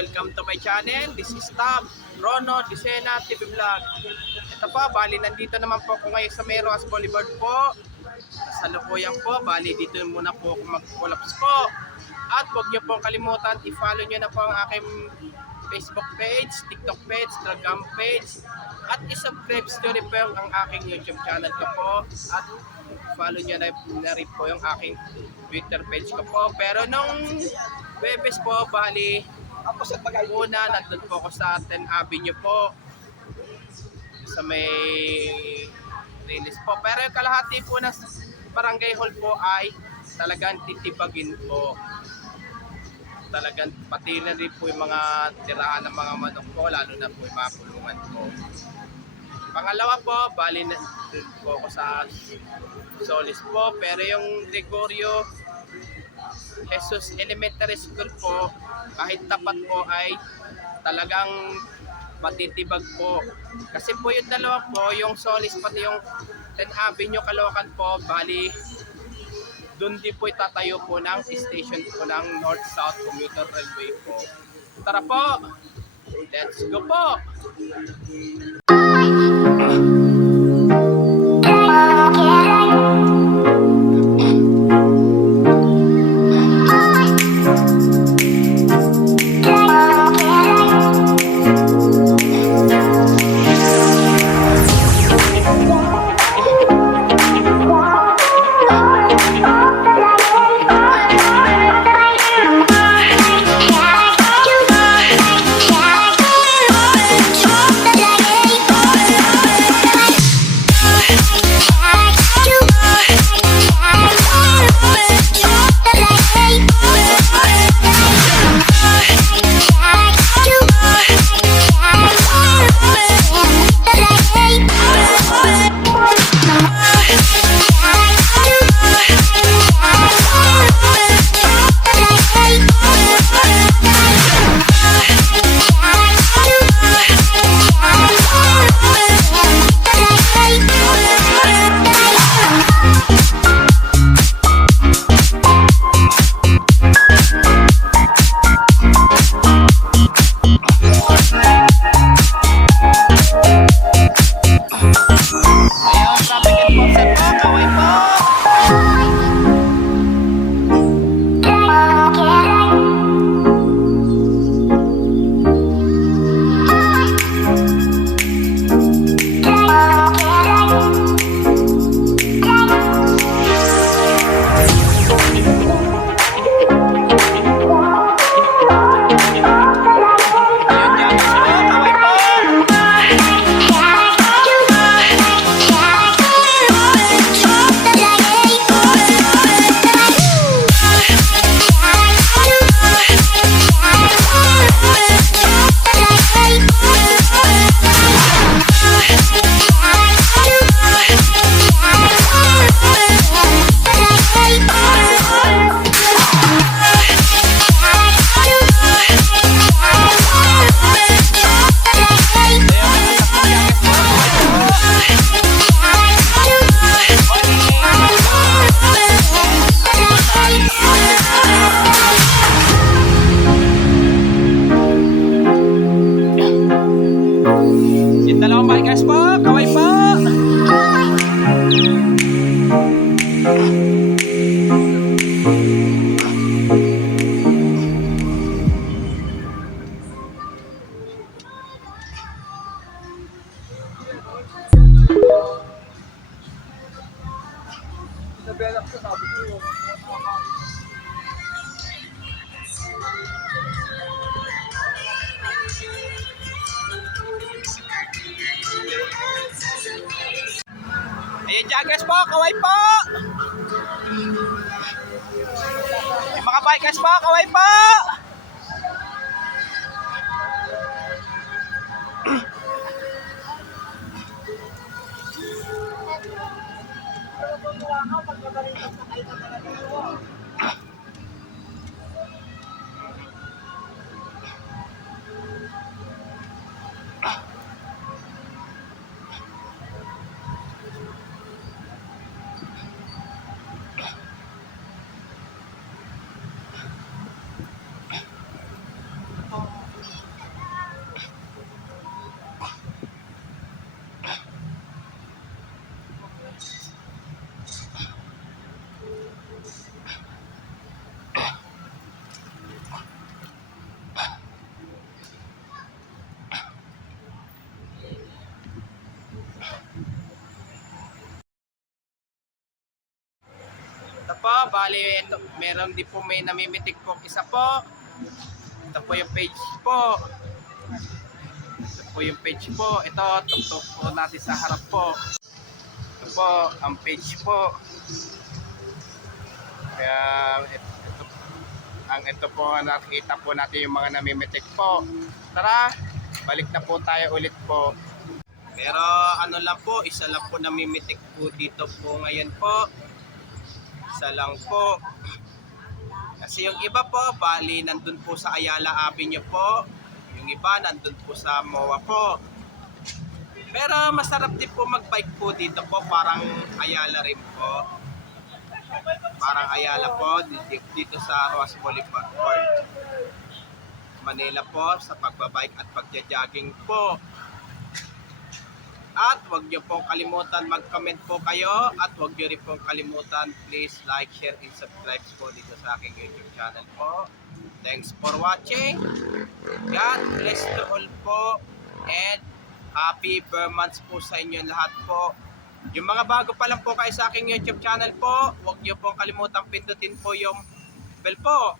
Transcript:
welcome to my channel. This is Tab, Rono, Disena, TV Vlog. Ito po, bali nandito naman po ako ngayon sa Meros Boulevard po. Sa Lukuyan po, bali dito muna po ako mag-collapse po. At huwag niyo po kalimutan, i-follow niyo na po ang aking Facebook page, TikTok page, Instagram page. At i-subscribe nyo rin po ang aking YouTube channel ko po. At follow niyo na rin po yung aking Twitter page ko po. Pero nung Webes po, bali, una, nandun po ako sa 10 Avenue po. Sa may release po. Pero yung kalahati po ng barangay hall po ay talagang titibagin po. Talagang pati na rin po yung mga tirahan ng mga manok po, lalo na po yung mga pulungan po. Pangalawa po, bali na po ako sa Solis po. Pero yung Gregorio Jesus Elementary School po, kahit tapat po ay talagang matitibag po. Kasi po yung dalawa po, yung Solis pati yung 10 Avenue Caloocan po, bali doon din po itatayo po ng station po ng North-South Commuter Railway po. Tara po, let's go po! Ayan dyan guys po, kaway po! Yung mga bikers po, kaway po! Ito po, bali, ito, meron din po may namimitik po isa po. Ito po yung page po. Ito po yung page po. Ito, tuktok po natin sa harap po. Ito po, ang page po. Kaya, ito po, nakikita po natin yung mga namimitik po. Tara, balik na po tayo ulit po. Pero ano lang po, isa lang po namimitik po dito po ngayon po. Isa lang po. Kasi yung iba po, bali nandun po sa Ayala Avenue po. Yung iba nandun po sa MOA po. Pero masarap din po magbike po dito po, parang Ayala rin po. Parang Ayala po, dito sa Roas Boulevard, Manila po, sa pagbabike at pagja-jogging po. At huwag niyo pong kalimutan mag-comment po kayo at huwag niyo rin pong kalimutan please like, share, and subscribe po dito sa aking YouTube channel po. Thanks for watching. God bless to all po and happy Burmans po sa inyo lahat po. Yung mga bago pa lang po kayo sa aking YouTube channel po, huwag niyo pong kalimutan pindutin po yung bell po